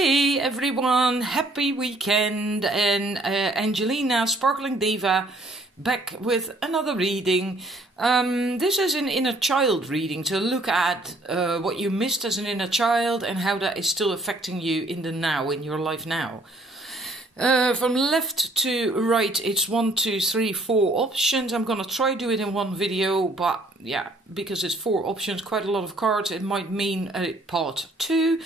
Hey everyone, happy weekend, and Angelina, Sparkling Diva, back with another reading. This is an inner child reading to look at what you missed as an inner child and how that is still affecting you in the now, in your life now. From left to right, it's 1, 2, 3, 4 options. I'm gonna try do it in one video, but yeah, because it's 4 options, quite a lot of cards, it might mean a part 2.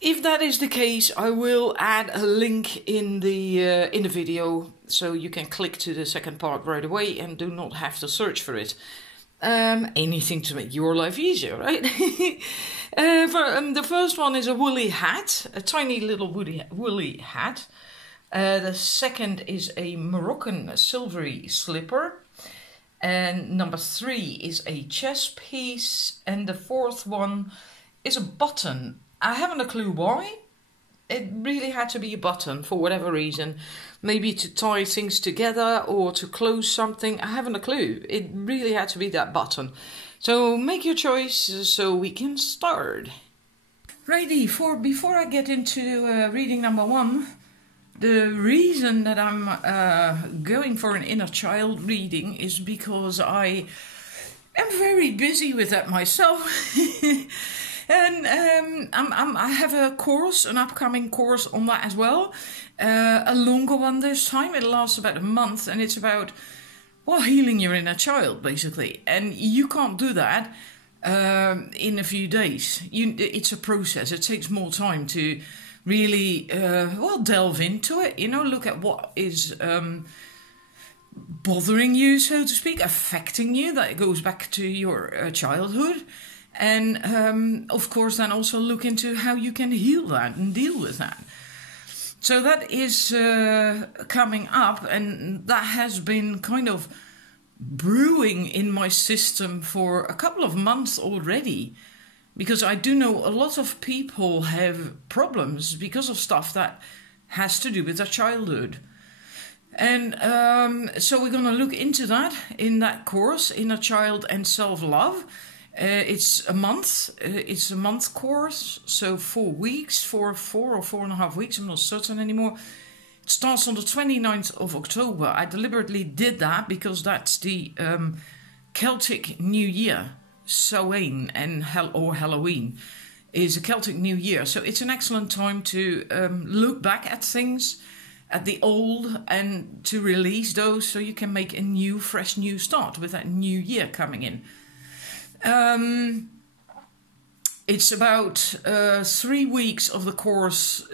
If that is the case, I will add a link in the video, so you can click to the second part right away and do not have to search for it. Anything to make your life easier, right? The first one is a woolly hat, a tiny little woolly hat. The second is a Moroccan silvery slipper. And number 3 is a chess piece. And the fourth one is a button. I haven't a clue why. It really had to be a button for whatever reason. Maybe to tie things together or to close something. I haven't a clue. It really had to be that button. So make your choice so we can start. Righty, before I get into reading number 1, the reason that I'm going for an inner child reading is because I am very busy with that myself. And I have a course, an upcoming course on that as well. A longer one this time. It lasts about a month, and it's about, well, healing your inner child, basically. And you can't do that in a few days. It's a process. It takes more time to really, well, delve into it. You know, look at what is bothering you, so to speak, affecting you. That goes back to your childhood. And of course then also look into how you can heal that and deal with that. So that is coming up, and that has been kind of brewing in my system for a couple of months already. Because I do know a lot of people have problems because of stuff that has to do with their childhood. And so we're going to look into that in that course, Inner Child and Self-Love. It's a month. It's a month course, so 4 weeks, 4 or 4.5 weeks. I'm not certain anymore. It starts on the 29th of October. I deliberately did that because that's the Celtic New Year. Samhain and Halloween is a Celtic New Year, so it's an excellent time to look back at things, at the old, and to release those, so you can make a new, fresh, new start with that new year coming in. It's about 3 weeks of the course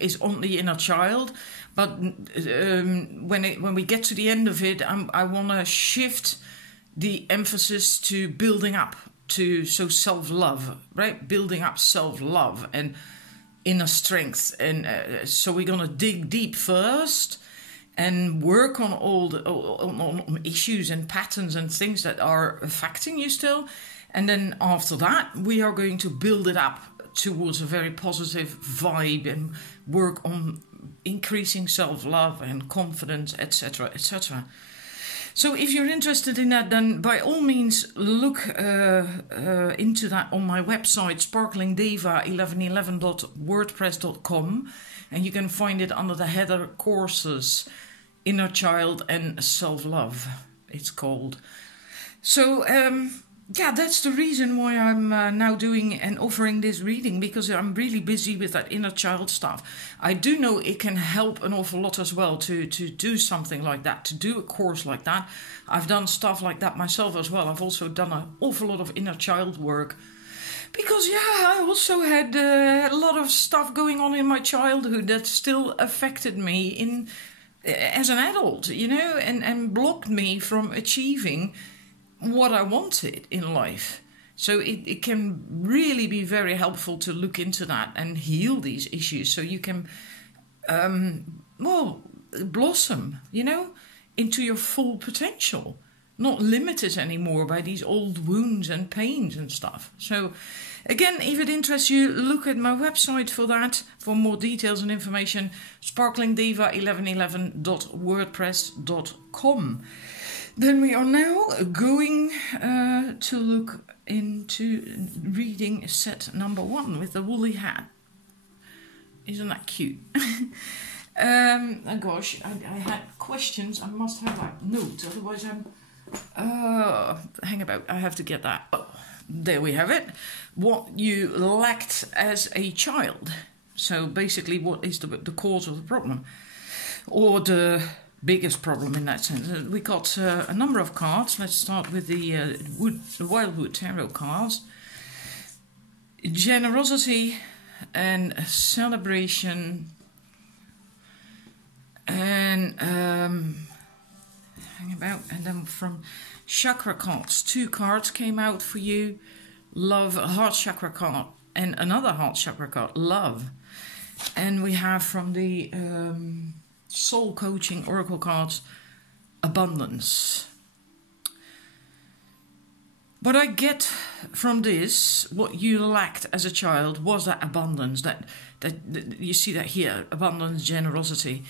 is on the inner child, but when we get to the end of it, I want to shift the emphasis to building up to self-love, right? Building up self-love and inner strength, and so we're gonna dig deep first and work on all the on issues and patterns and things that are affecting you still. And then after that, we are going to build it up towards a very positive vibe and work on increasing self-love and confidence, etc., etc. So if you're interested in that, then by all means look into that on my website, sparklingdiva1111.wordpress.com, and you can find it under the header Courses, Inner Child and Self-Love, it's called. So yeah, that's the reason why I'm now doing and offering this reading, because I'm really busy with that inner child stuff. I do know it can help an awful lot as well to do something like that, to do a course like that. I've done stuff like that myself as well. I've also done an awful lot of inner child work. Because, yeah, I also had a lot of stuff going on in my childhood that still affected me as an adult, you know, and blocked me from achieving what I wanted in life. So it can really be very helpful to look into that and heal these issues, so you can, well, blossom, you know, into your full potential. Not limited anymore by these old wounds and pains and stuff. So again, if it interests you, look at my website for that, for more details and information, sparklingdiva1111.wordpress.com. Then we are now going to look into reading set number 1 with the woolly hat. Isn't that cute? Oh gosh, I had questions. I must have that note, otherwise I'm... hang about, I have to get that. Oh, there we have it. What you lacked as a child. So basically, what is the cause of the problem? Or the biggest problem in that sense. We got a number of cards. Let's start with the Wildwood Tarot cards. Generosity and celebration and hang about, and then from chakra cards, 2 cards came out for you. Love, a heart chakra card, and another heart chakra card, love. And we have from the soul coaching oracle cards, abundance. What I get from this, what you lacked as a child, was that abundance. That you see that here, abundance, generosity.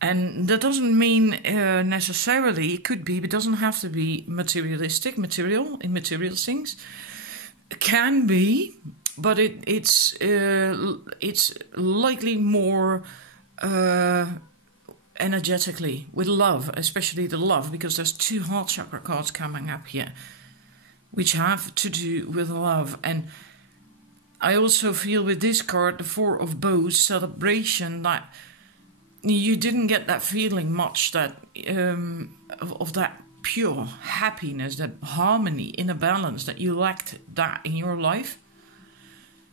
And that doesn't mean necessarily, it could be, but doesn't have to be materialistic, material things. It can be, but it's likely more energetically, with love, especially the love, because there's 2 heart chakra cards coming up here, which have to do with love. And I also feel with this card, the 4 of Bows, celebration, that you didn't get that feeling much, that of that pure happiness, that harmony, inner balance, that you lacked that in your life.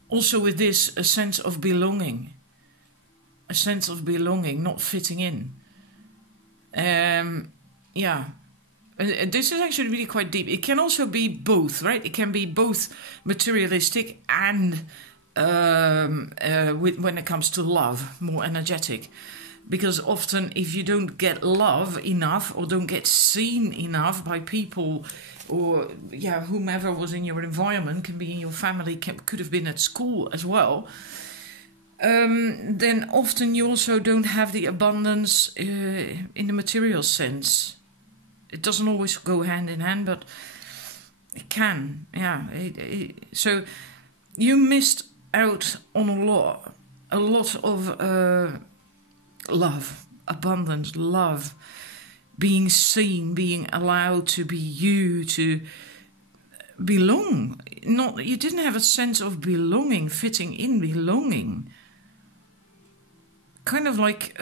Also with this, a sense of belonging. A sense of belonging, not fitting in. Yeah. This is actually really quite deep. It can also be both, right? It can be both materialistic and when it comes to love, more energetic. Because often if you don't get love enough or don't get seen enough by people or whomever was in your environment, can be in your family, could have been at school as well, then often you also don't have the abundance in the material sense. It doesn't always go hand in hand, but it can, yeah. So you missed out on a lot of love, abundance, love, being seen, being allowed to be you, to belong. You didn't have a sense of belonging, fitting in, belonging. Kind of like,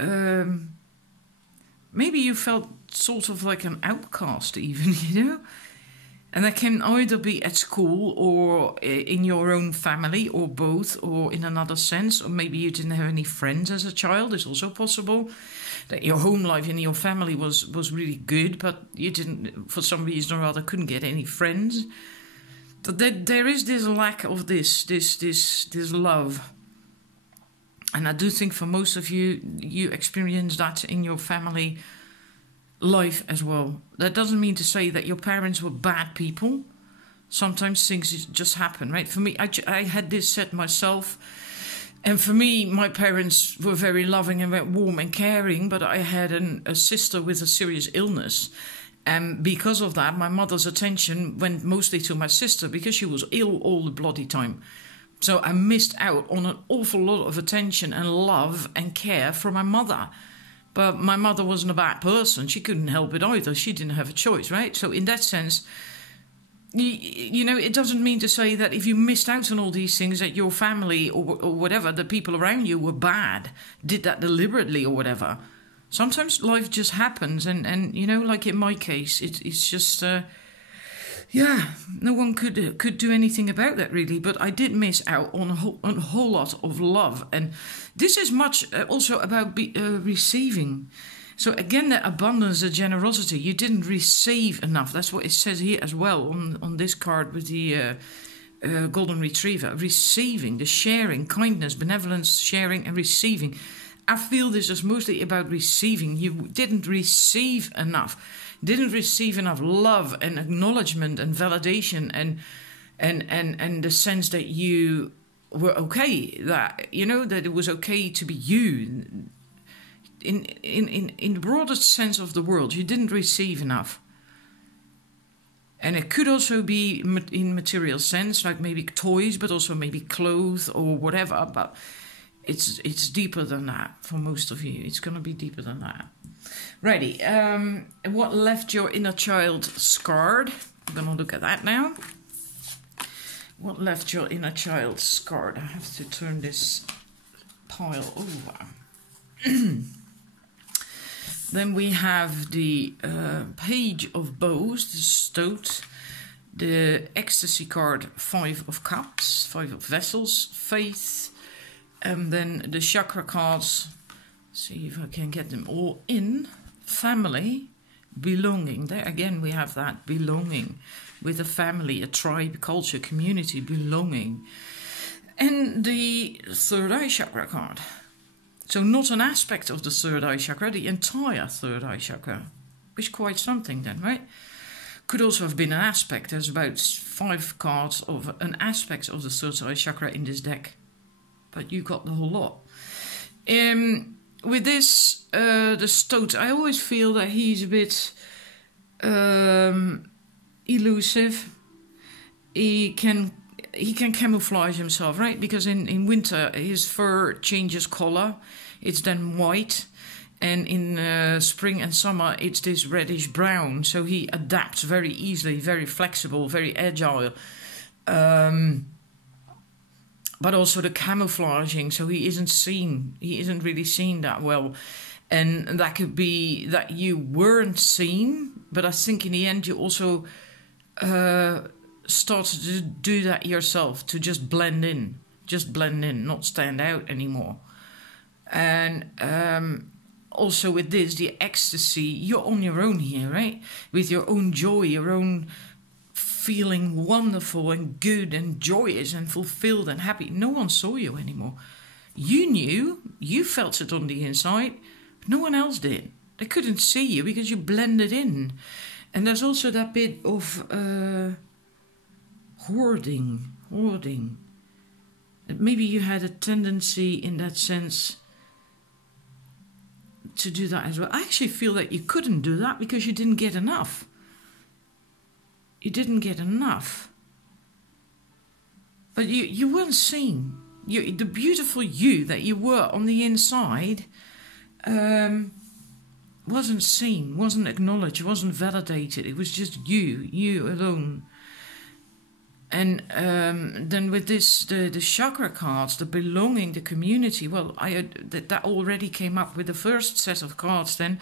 maybe you felt sort of like an outcast even, you know? And that can either be at school or in your own family or both, or in another sense. Or maybe you didn't have any friends as a child. It's also possible that your home life in your family was really good, but you didn't, for some reason or other, couldn't get any friends. But there is this lack of this love. And I do think for most of you, you experience that in your family life as well. That doesn't mean to say that your parents were bad people. Sometimes things just happen, right? For me, I had this set myself, and for me, my parents were very loving and very warm and caring, but I had a sister with a serious illness, and because of that, my mother's attention went mostly to my sister because she was ill all the bloody time. So I missed out on an awful lot of attention and love and care from my mother. But my mother wasn't a bad person. She couldn't help it either. She didn't have a choice, right? So in that sense, you know, it doesn't mean to say that if you missed out on all these things, that your family or whatever, the people around you were bad, did that deliberately or whatever. Sometimes life just happens. And you know, like in my case, it's just... no one could do anything about that really, but I did miss out on a whole lot of love, and this is much also about receiving. So again, the abundance, the generosity, you didn't receive enough. That's what it says here as well on this card with the golden retriever. Receiving, the sharing, kindness, benevolence, sharing, and receiving. I feel this is mostly about receiving. You didn't receive enough. Didn't receive enough love and acknowledgement and validation and the sense that you were okay, that you know that it was okay to be you. In the broadest sense of the word, you didn't receive enough. And it could also be in material sense, like maybe toys, but also maybe clothes or whatever. But it's deeper than that for most of you. It's going to be deeper than that. Righty. What left your inner child scarred? I'm going to look at that now. What left your inner child scarred? I have to turn this pile over. Then we have the Page of Bows, the Stoat, the Ecstasy card, 5 of Cups, 5 of Vessels, Faith, and then the Chakra cards. See if I can get them all in. Family, Belonging. There again we have that belonging with a family, a tribe, culture, community, belonging. And the Third Eye Chakra card. So not an aspect of the Third Eye Chakra, the entire Third Eye Chakra. Which is quite something then, right? Could also have been an aspect. There's about 5 cards of an aspect of the Third Eye Chakra in this deck. But you got the whole lot. With this, the Stoat, I always feel that he's a bit elusive. He can camouflage himself, right? Because in winter his fur changes color. It's then white. And in spring and summer it's this reddish brown. So he adapts very easily, very flexible, very agile. But also the camouflaging, so he isn't seen. He isn't really seen that well. And that could be that you weren't seen, but I think in the end you also started to do that yourself, to just blend in, not stand out anymore. And also with this, the ecstasy, you're on your own here, right? With your own joy, your own feeling wonderful and good and joyous and fulfilled and happy. No one saw you anymore. You knew, you felt it on the inside, but no one else did. They couldn't see you because you blended in. And there's also that bit of hoarding. Maybe you had a tendency in that sense to do that as well. I actually feel that you couldn't do that because you didn't get enough. You didn't get enough. But you weren't seen. The beautiful you that you were on the inside wasn't seen, wasn't acknowledged, wasn't validated. It was just you alone. And then with this, the chakra cards, the belonging, the community, well, that already came up with the first set of cards then.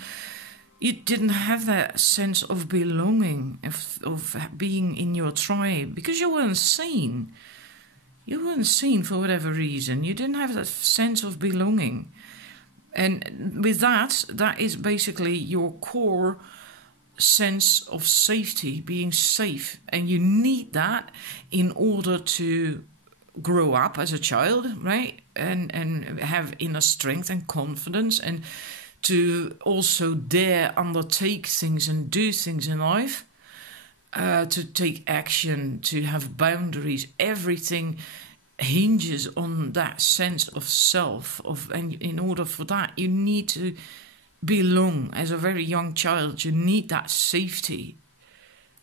You didn't have that sense of belonging, of being in your tribe, because you weren't seen. You weren't seen for whatever reason. You didn't have that sense of belonging. And with that is basically your core sense of safety, being safe. And you need that in order to grow up as a child, right? And have inner strength and confidence, and to also dare undertake things and do things in life, to take action, to have boundaries. Everything hinges on that sense of self. And in order for that, you need to belong. As a very young child, you need that safety.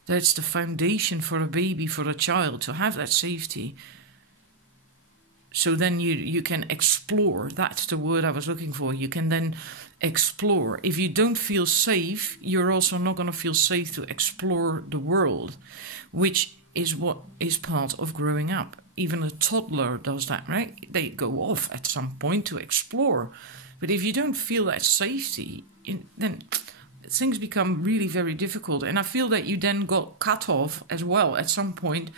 That's the foundation for a baby, for a child, to have that safety. So then you can explore. That's the word I was looking for. You can then explore. If you don't feel safe, you're also not going to feel safe to explore the world, which is what is part of growing up. Even a toddler does that, right? They go off at some point to explore. But if you don't feel that safety, then things become really very difficult. And I feel that you then got cut off as well at some point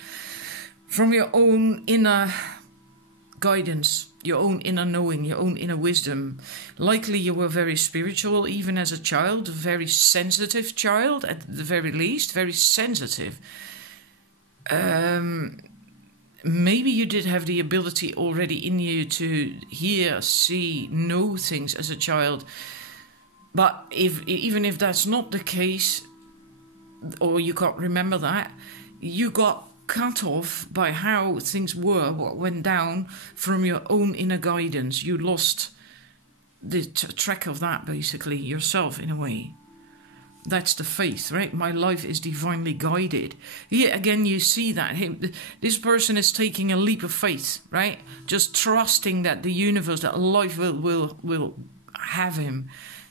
from your own inner guidance, your own inner knowing, your own inner wisdom. Likely you were very spiritual, even as a child, a very sensitive child, at the very least, very sensitive. Maybe you did have the ability already in you to hear, see, know things as a child. But even if that's not the case, or you can't remember that, you got cut off by how things were, what went down from your own inner guidance. You lost the track of that, basically, yourself, in a way. That's the faith, right? My life is divinely guided. Here again, you see that this person is taking a leap of faith, right? Just trusting that the universe, that life will have him,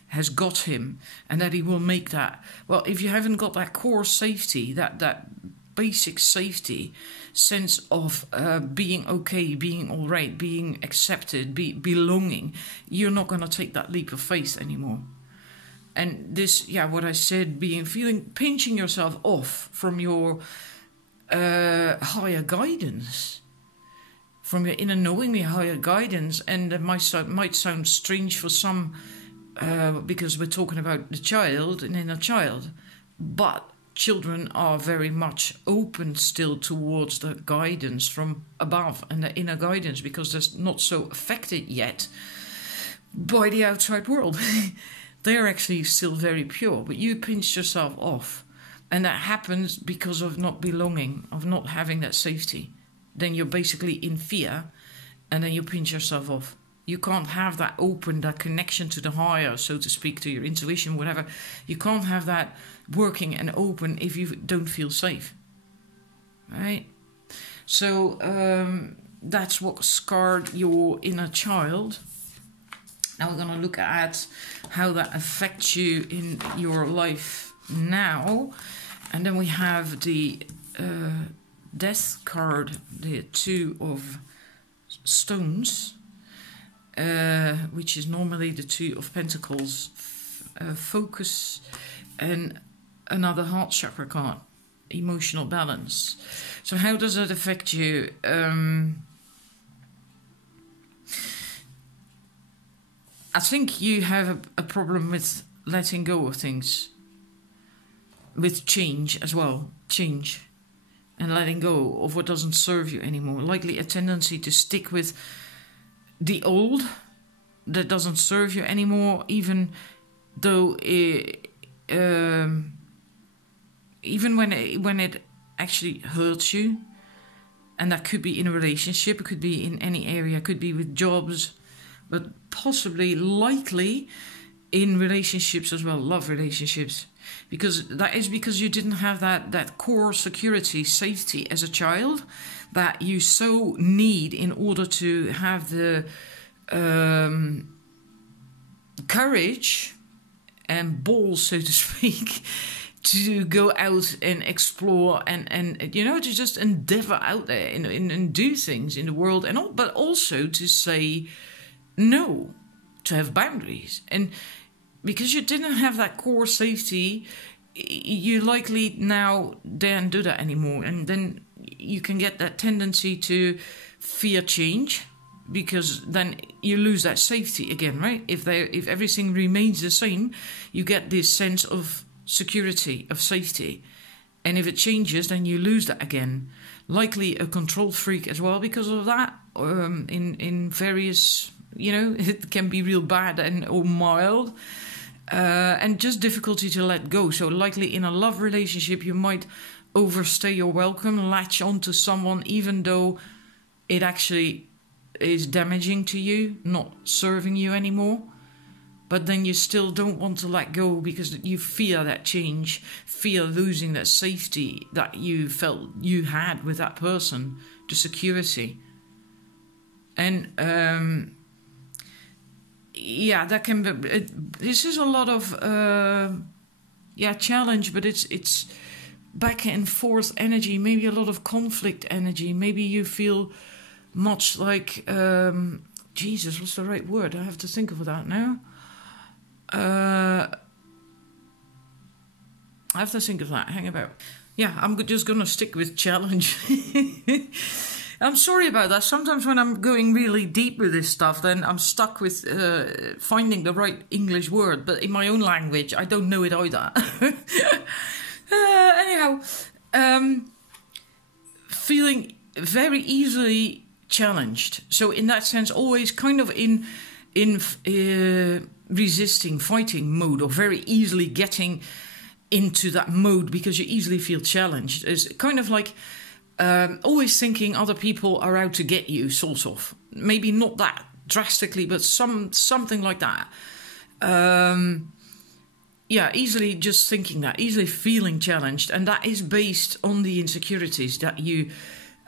has got him, and that he will make that. Well, if you haven't got that core safety, that basic safety, sense of being okay, being all right, being accepted, belonging, you're not going to take that leap of faith anymore. And this, what I said, pinching yourself off from your higher guidance, from your inner knowing, your higher guidance. And it might sound strange for some, because we're talking about the child, an inner child, but children are very much open still towards the guidance from above and the inner guidance, because they're not so affected yet by the outside world. They're actually still very pure, but you pinch yourself off. And that happens because of not belonging, of not having that safety. Then you're basically in fear, and then you pinch yourself off. You can't have that open, that connection to the higher, so to speak, to your intuition, whatever. You can't have that working and open if you don't feel safe. Right? So that's what scarred your inner child. Now we're going to look at how that affects you in your life now. And then we have the death card, the Two of Stones, which is normally the Two of Pentacles, focus, and another heart chakra card, emotional balance. So how does that affect you? I think you have a problem with letting go of things, with change as well, change, and letting go of what doesn't serve you anymore. Likely a tendency to stick with the old that doesn't serve you anymore, even though even when it actually hurts you. And that could be in a relationship, it could be in any area, it could be with jobs, but possibly, likely, in relationships as well, love relationships. Because you didn't have that core security, safety as a child that you so need in order to have the courage and balls, so to speak, to go out and explore and to just endeavor out there and do things in the world, but also to say no, to have boundaries. And because you didn't have that core safety, you likely now don't do that anymore. And then you can get that tendency to fear change, because then you lose that safety again, right? If everything remains the same, you get this sense of security, of safety. And if it changes, then you lose that again. Likely a control freak as well because of that, in various... it can be real bad or mild, and just difficulty to let go. So likely in a love relationship, you might overstay your welcome, latch onto someone, even though it actually is damaging to you, not serving you anymore. But then you still don't want to let go because you fear that change, fear losing that safety that you felt you had with that person, the security. And that can be. This is a lot of challenge, but it's back and forth energy. Maybe a lot of conflict energy. Maybe you feel much like Jesus. What's the right word? I have to think of that now. I have to think of that. Hang about. Yeah, I'm just gonna stick with challenge. I'm sorry about that. Sometimes when I'm going really deep with this stuff, then I'm stuck with finding the right English word. But in my own language, I don't know it either. Anyhow, feeling very easily challenged. So in that sense, always kind of in resisting, fighting mode, or very easily getting into that mode because you easily feel challenged. It's kind of like... always thinking other people are out to get you, sort of. Maybe not that drastically, but something like that. easily just thinking that, easily feeling challenged. And that is based on the insecurities that you,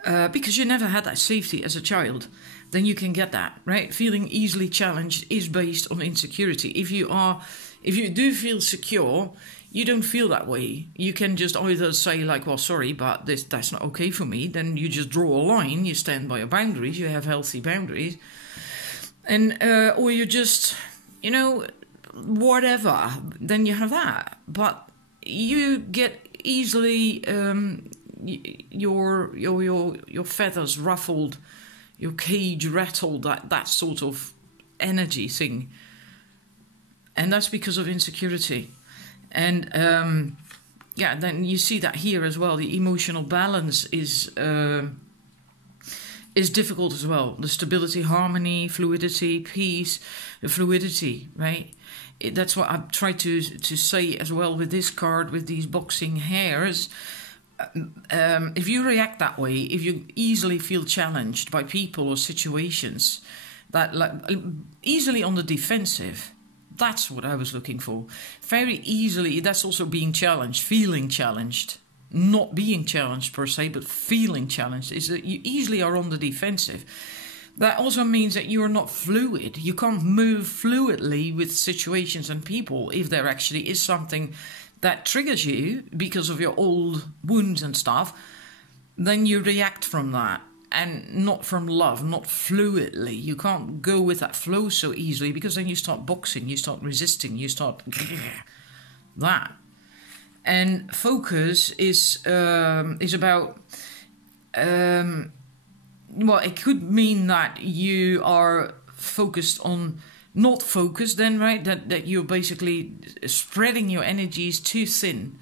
because you never had that safety as a child, then you can get that, right? Feeling easily challenged is based on insecurity. If you do feel secure, you don't feel that way. You can just either say like, well, sorry, but that's not okay for me. Then you just draw a line, you stand by your boundaries, you have healthy boundaries. And, or you just, whatever, then you have that. But you get easily your feathers ruffled, your cage rattled, that sort of energy thing. And that's because of insecurity. And then you see that here as well. The emotional balance is difficult as well. The stability, harmony, fluidity, peace, the fluidity, right? That's what I've tried to say as well with this card, with these boxing hairs. If you react that way, if you easily feel challenged by people or situations, that like easily on the defensive, that's what I was looking for. Very easily, that's also being challenged, feeling challenged. Not being challenged per se, but feeling challenged is that you easily are on the defensive. That also means that you are not fluid. You can't move fluidly with situations and people if there actually is something that triggers you because of your old wounds and stuff. Then you react from that and not from love, not fluidly. You can't go with that flow so easily because then you start boxing, you start resisting, you start that. And focus is about, well, it could mean that you are focused on, not focused then, right? That you're basically spreading your energies too thin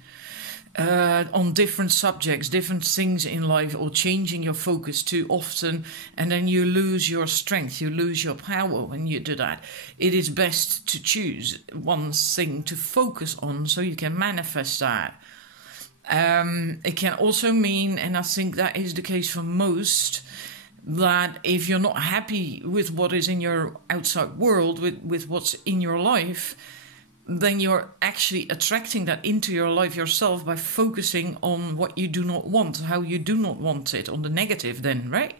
on different subjects, different things in life, or changing your focus too often, and then you lose your strength, you lose your power when you do that. It is best to choose one thing to focus on so you can manifest that. It can also mean, and I think that is the case for most, that if you're not happy with what is in your outside world, with what's in your life, then you're actually attracting that into your life yourself by focusing on what you do not want, how you do not want it, on the negative then, right?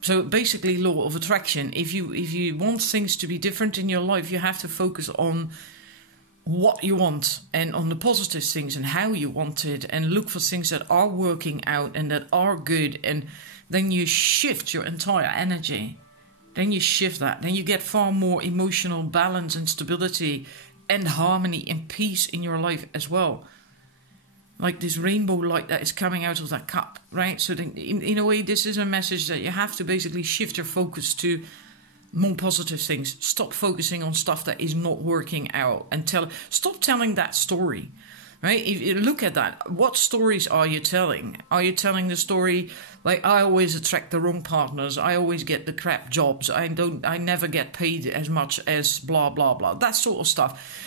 So basically law of attraction. If you want things to be different in your life, you have to focus on what you want and on the positive things and how you want it, and look for things that are working out and that are good, and then you shift your entire energy. Then you shift that. Then you get far more emotional balance and stability and harmony and peace in your life as well. Like this rainbow light that is coming out of that cup, right? So then, in a way, this is a message that you have to basically shift your focus to more positive things. Stop focusing on stuff that is not working out, and stop telling that story, right? If you look at that, what stories are you telling? Are you telling the story like, I always attract the wrong partners, I always get the crap jobs, I never get paid as much as blah blah blah, that sort of stuff?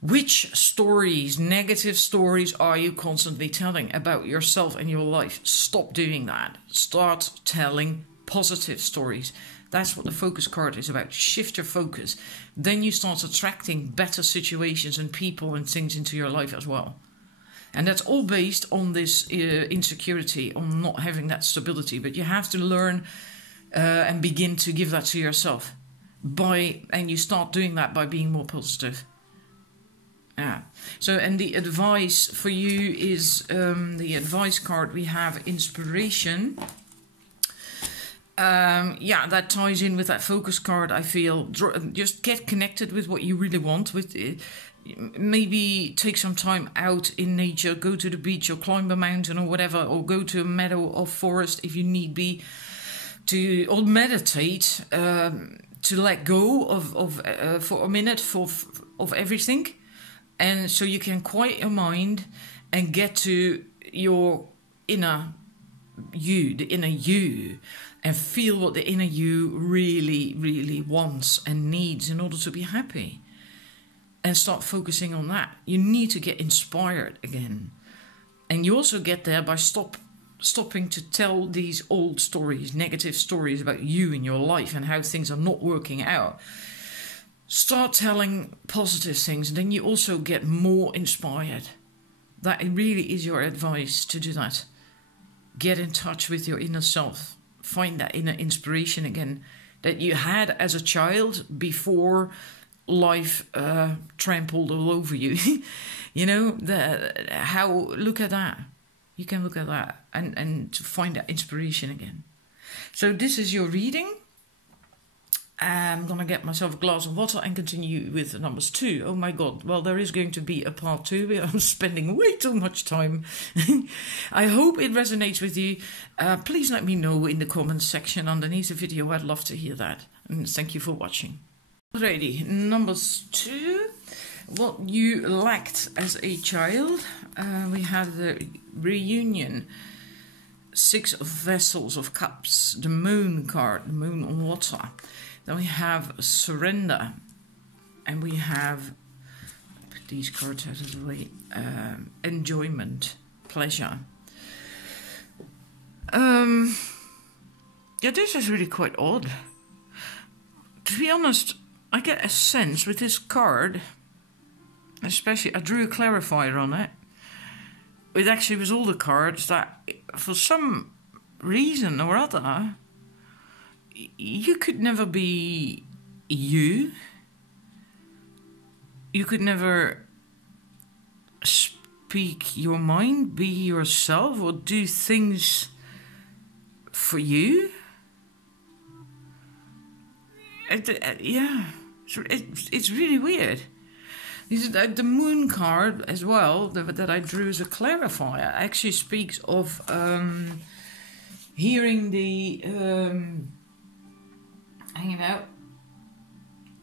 Which stories, negative stories, are you constantly telling about yourself and your life? Stop doing that. Start telling positive stories. That's what the focus card is about. Shift your focus. Then you start attracting better situations and people and things into your life as well. And that's all based on this insecurity, on not having that stability. But you have to learn and begin to give that to yourself. And you start doing that by being more positive. Yeah. So, and the advice for you is the advice card. We have inspiration. That ties in with that focus card, I feel. Just get connected with what you really want. Maybe take some time out in nature, go to the beach or climb a mountain or whatever, or go to a meadow or forest if you need be, or meditate, to let go of for a minute of everything. And so you can quiet your mind and get to your inner you, the inner you, and feel what the inner you really, really wants and needs in order to be happy. And start focusing on that. You need to get inspired again. And you also get there by stopping to tell these old stories, negative stories about you and your life and how things are not working out. start telling positive things, and then you also get more inspired. That really is your advice, to do that. Get in touch with your inner self. Find that inner inspiration again that you had as a child before life trampled all over you. You know, look at that. You can look at that and to find that inspiration again. So this is your reading. I'm going to get myself a glass of water and continue with numbers 2. Oh my God. Well, there is going to be a part 2. But I'm spending way too much time. I hope it resonates with you. Please let me know in the comments section underneath the video. I'd love to hear that. And thank you for watching. Alrighty, numbers 2. What you lacked as a child. We have the reunion. 6 of Vessels of Cups. The Moon card. The Moon on water. Then we have surrender, and we have, put these cards out of the way, enjoyment, pleasure. Yeah, this is really quite odd. To be honest, I get a sense with this card, especially, I drew a clarifier on it. It actually was all the cards that, for some reason or other, you could never be you. You could never speak your mind, be yourself, or do things for you. Yeah, it's really weird. The Moon card as well, that I drew as a clarifier, actually speaks of hearing the... hanging out,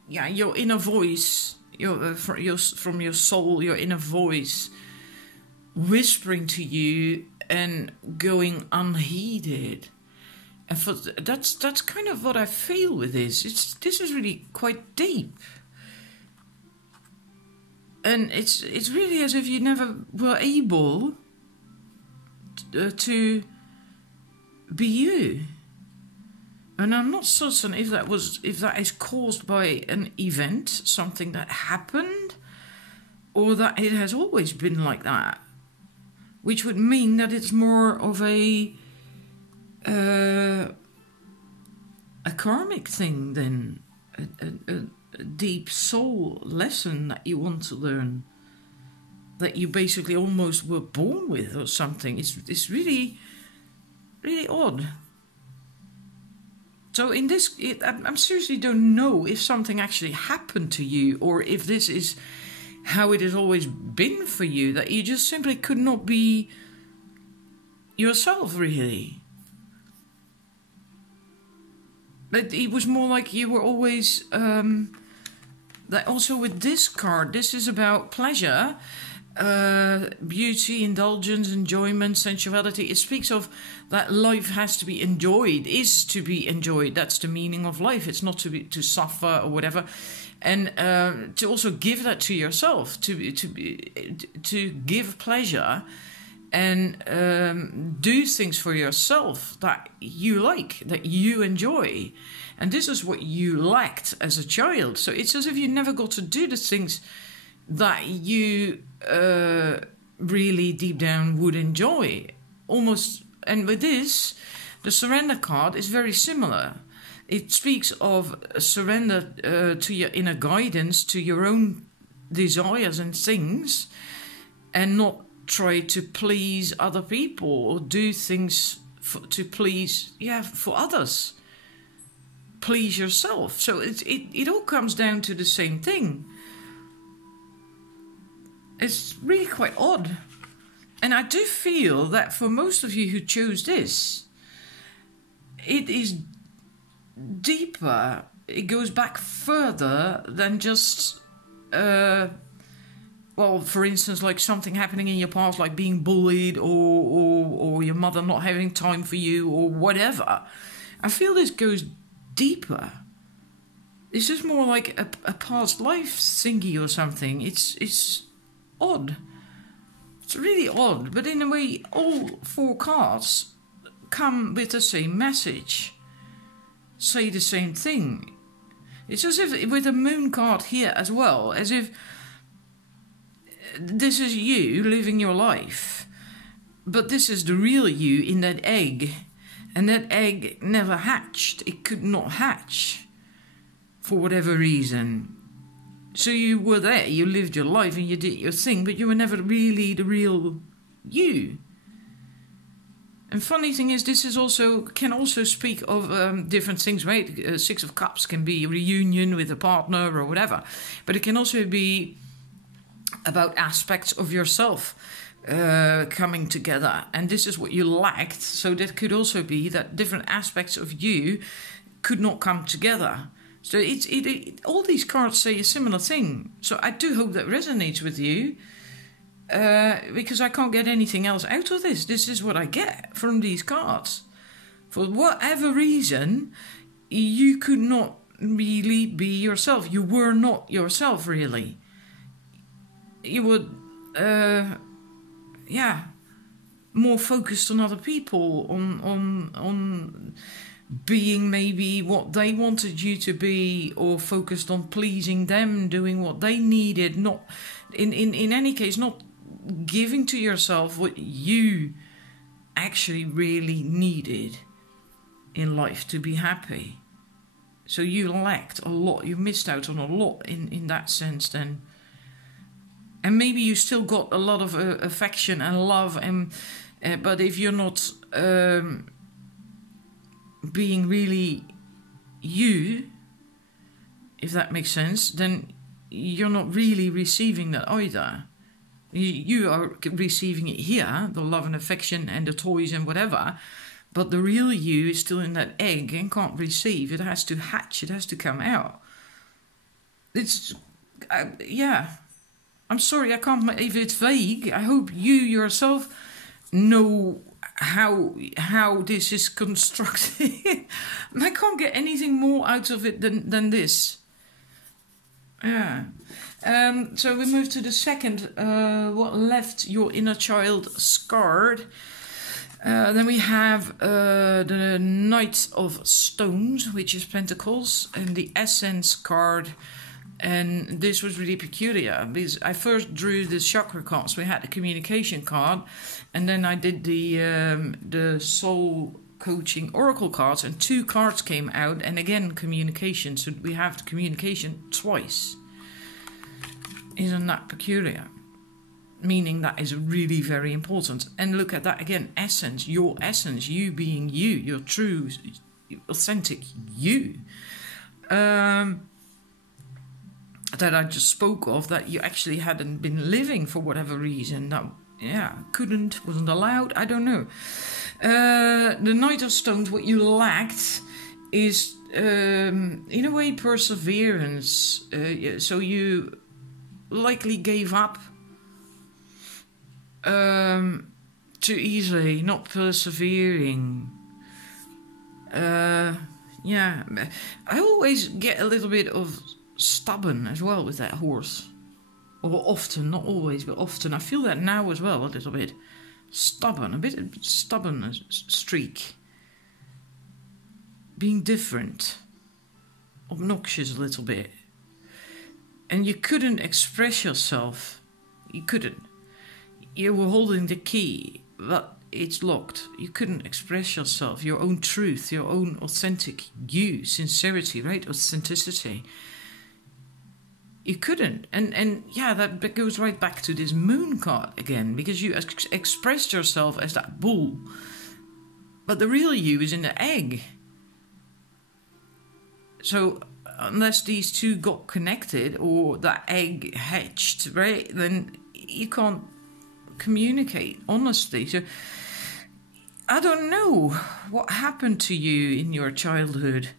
yeah, your inner voice, from your soul, your inner voice, whispering to you and going unheeded. And that's kind of what I feel with this. This is really quite deep, and it's really as if you never were able to be you. And I'm not certain if that is caused by an event, something that happened, or that it has always been like that, which would mean that it's more of a karmic thing than a deep soul lesson that you want to learn, that you basically almost were born with or something. It's really, really odd. So in this, I seriously don't know if something actually happened to you, or if this is how it has always been for you, that you just simply could not be yourself, really. But it was more like you were always... that also with this card, this is about pleasure, beauty, indulgence, enjoyment, sensuality. It speaks of that life has to be enjoyed, is to be enjoyed. That's the meaning of life. It's not to suffer or whatever, and to also give that to yourself, to give pleasure and do things for yourself that you like, that you enjoy. And this is what you lacked as a child. So it's as if you never got to do the things that you really deep down would enjoy. Almost, and with this, the surrender card is very similar. It speaks of surrender to your inner guidance, to your own desires and things, and not try to please other people or do things to please, for others. Please yourself. So it all comes down to the same thing. It's really quite odd. And I do feel that for most of you who chose this, it is deeper. It goes back further than just, well, for instance, like something happening in your past, like being bullied or your mother not having time for you or whatever. I feel this goes deeper. It's just more like a past life thingy or something. It's odd. It's really odd, but in a way, all 4 cards come with the same message, say the same thing. It's as if with a moon card here as well, as if this is you living your life, but this is the real you in that egg, and that egg never hatched. It could not hatch for whatever reason. So you were there, you lived your life and you did your thing, but you were never really the real you. And funny thing is, this is can also speak of different things, right? Six of Cups can be a reunion with a partner or whatever, but it can also be about aspects of yourself coming together, and this is what you lacked. So that could also be that different aspects of you could not come together. So all these cards say a similar thing. So I do hope that resonates with you. Because I can't get anything else out of this. This is what I get from these cards. For whatever reason, you could not really be yourself. You were not yourself, really. You were, more focused on other people, on being maybe what they wanted you to be, or focused on pleasing them, doing what they needed. Not, in any case, not giving to yourself what you actually really needed in life to be happy. So you lacked a lot, you missed out on a lot in that sense then. And maybe you still got a lot of affection and love, and but if you're not being really you, if that makes sense, then you're not really receiving that either. You are receiving it here, the love and affection and the toys and whatever, but the real you is still in that egg and can't receive. It has to hatch, it has to come out. It's, I'm sorry, I can't, if it's vague, I hope you yourself know how this is constructed. I can't get anything more out of it than this. Yeah. So we move to the second, what left your inner child scarred. Then we have the Knight of Stones, which is Pentacles, and the Essence card. And this was really peculiar because I first drew the chakra cards. We had the communication card, and then I did the soul coaching oracle cards, and 2 cards came out, and again communication. So we have the communication twice. Isn't that peculiar? Meaning that is really very important. And look at that again, essence, you being you, your true, authentic you. That I just spoke of, that you actually hadn't been living for whatever reason. That, wasn't allowed, I don't know. The Knight of Stones, what you lacked is, in a way, perseverance. So you likely gave up too easily, not persevering. I always get a little bit of stubborn as well with that horse. Or often, not always, but often. I feel that now as well, a little bit. Stubborn, a bit stubborn streak. Being different. Obnoxious a little bit. And you couldn't express yourself. You couldn't. You were holding the key, but it's locked. You couldn't express yourself, your own truth, your own authentic you, sincerity, right? Authenticity. You couldn't. And yeah, that goes right back to this moon card again, because you expressed yourself as that bull. But the real you is in the egg. So unless these two got connected or that egg hatched, right, then you can't communicate honestly. So I don't know what happened to you in your childhood.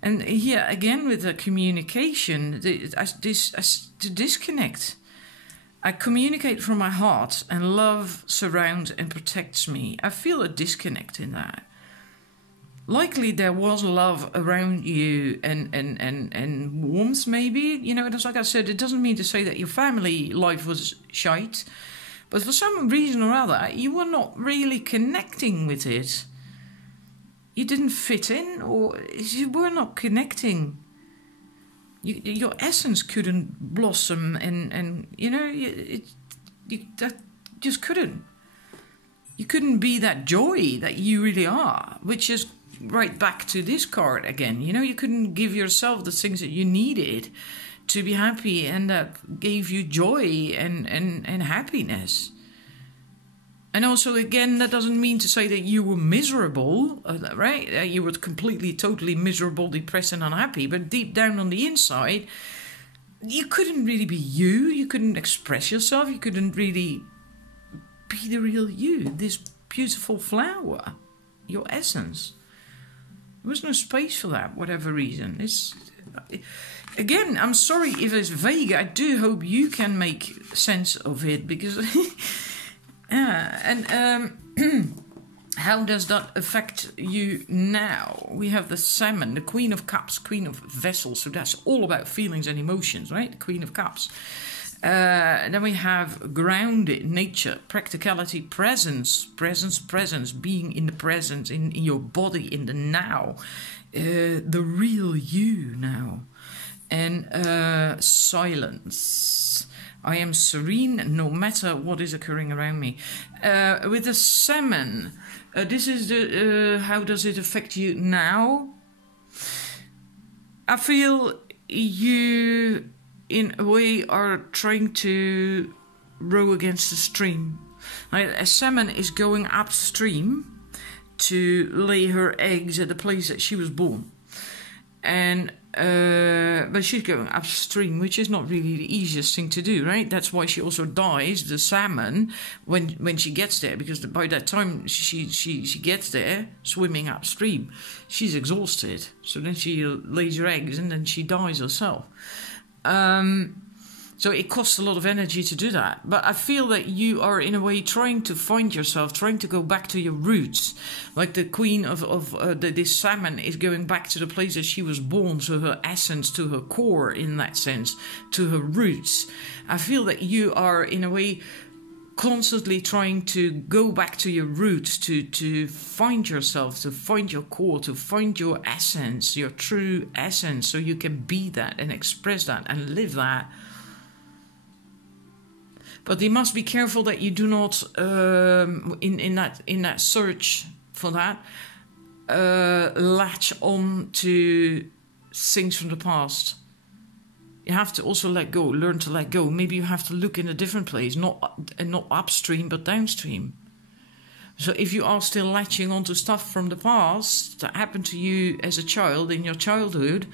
And here again with the communication, to disconnect. I communicate from my heart, and love surrounds and protects me. I feel a disconnect in that. Likely there was love around you and warmth maybe. You know, it's like I said, it doesn't mean to say that your family life was shite. But for some reason or other, you were not really connecting with it. You didn't fit in, or you were not connecting. your essence couldn't blossom, and you know, that just couldn't. You couldn't be that joy that you really are, which is right back to this card again. You know, you couldn't give yourself the things that you needed to be happy, and that gave you joy and happiness. And also, again, that doesn't mean to say that you were miserable, right? You were completely, totally miserable, depressed and unhappy. But deep down on the inside, you couldn't really be you. You couldn't express yourself. You couldn't really be the real you, this beautiful flower, your essence. There was no space for that, whatever reason. Again, I'm sorry if it's vague. I do hope you can make sense of it, because... how does that affect you now? We have the Salmon, the Queen of Cups, Queen of Vessels. So that's all about feelings and emotions, right? The Queen of Cups. Then we have grounded, nature, practicality, presence, being in the present, in your body, in the now. The real you now. And silence. I am serene no matter what is occurring around me. With the Salmon, this is the how does it affect you now? I feel you, in a way, are trying to row against the stream. A salmon is going upstream to lay her eggs at the place that she was born. And but she's going upstream, which is not really the easiest thing to do, right? That's why she also dies, the salmon, when she gets there, because by that time she gets there, swimming upstream, she's exhausted. So then she lays her eggs and then she dies herself. So it costs a lot of energy to do that. But I feel that you are, in a way, trying to find yourself, trying to go back to your roots. Like the queen of this salmon is going back to the place that she was born, to her essence, to her core, in that sense, to her roots. I feel that you are, in a way, constantly trying to go back to your roots, to find yourself, to find your core, to find your essence, your true essence, so you can be that and express that and live that. But you must be careful that you do not, in that search for that, latch on to things from the past. You have to also let go, learn to let go. Maybe you have to look in a different place, not upstream, but downstream. So if you are still latching onto stuff from the past that happened to you as a child, in your childhood,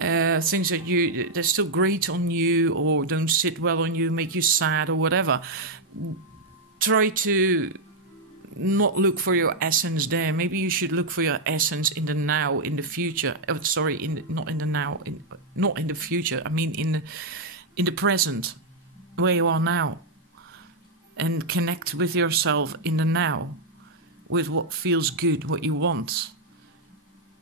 things that still grate on you or don't sit well on you, make you sad or whatever, try to not look for your essence there. Maybe you should look for your essence in the now, in the future. Not in the now, not in the future. I mean in the present, where you are now, and connect with yourself in the now, with what feels good, what you want.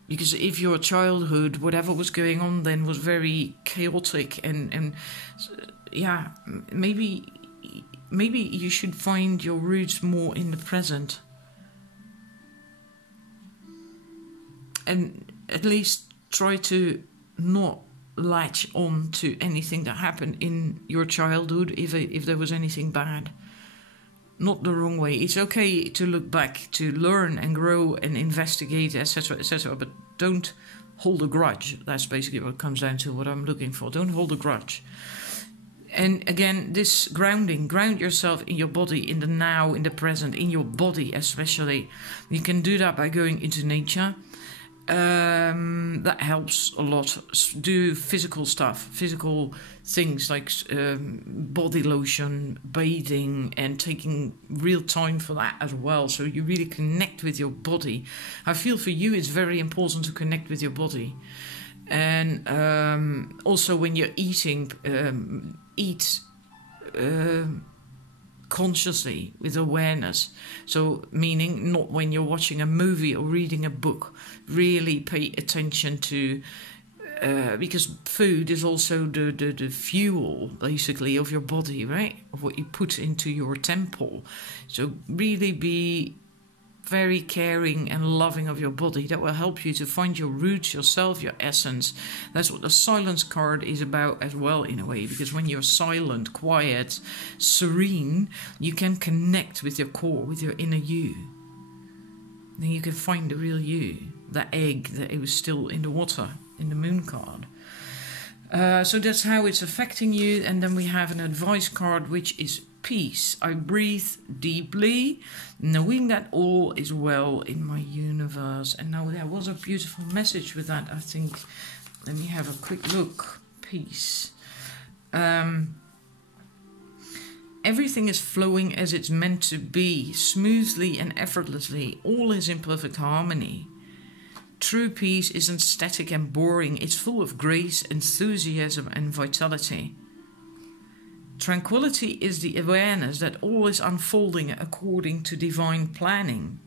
Because if your childhood, whatever was going on then, was very chaotic and yeah, maybe you should find your roots more in the present. And at least try to not latch on to anything that happened in your childhood, if there was anything bad. Not the wrong way. It's okay to look back, to learn and grow and investigate, etc., but don't hold a grudge. That's basically what it comes down to, what I'm looking for. Don't hold a grudge. And again, this ground yourself in your body, in the now, in the present, in your body especially. You can do that by going into nature. That helps a lot. Do physical stuff, physical things like body lotion, bathing, and taking real time for that as well. So you really connect with your body. I feel for you it's very important to connect with your body. And also when you're eating, eat consciously, with awareness. So meaning not when you're watching a movie or reading a book. Really pay attention to, because food is also the fuel basically of your body, right? Of what you put into your temple. So really be very caring and loving of your body, that will help you to find your roots, yourself, your essence. That's what the silence card is about as well, in a way, because when you're silent, quiet, serene, you can connect with your core, with your inner you. Then you can find the real you, the egg that it was still in the water, in the moon card. So that's how it's affecting you. And then we have an advice card, which is peace. I breathe deeply, knowing that all is well in my universe. And now there was a beautiful message with that, I think. Let me have a quick look. Peace. Everything is flowing as it's meant to be, smoothly and effortlessly. All is in perfect harmony. True peace isn't static and boring. It's full of grace, enthusiasm and vitality. Tranquility is the awareness that all is unfolding according to divine planning.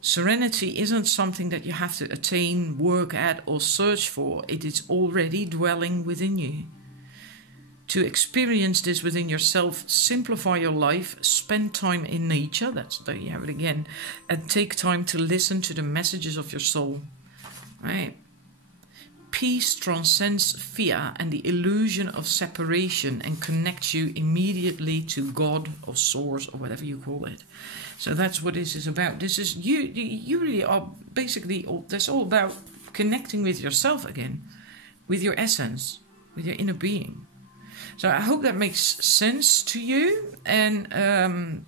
Serenity isn't something that you have to attain, work at or search for. It is already dwelling within you. To experience this within yourself, simplify your life, spend time in nature, there you have it again, and take time to listen to the messages of your soul. Right? Peace transcends fear and the illusion of separation and connects you immediately to God or Source or whatever you call it. So that's what this is about. This is you really are basically, that's all about connecting with yourself again, with your essence, with your inner being. So I hope that makes sense to you, and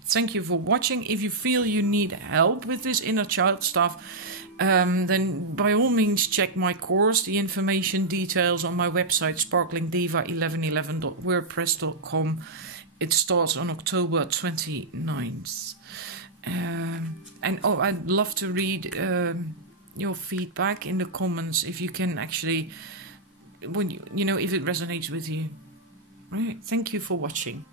thank you for watching. If you feel you need help with this inner child stuff, then by all means check my course. The information details on my website, sparklingdiva1111.wordpress.com. It starts on October 29th. And I'd love to read your feedback in the comments, if you can actually, when if it resonates with you. Right. Thank you for watching.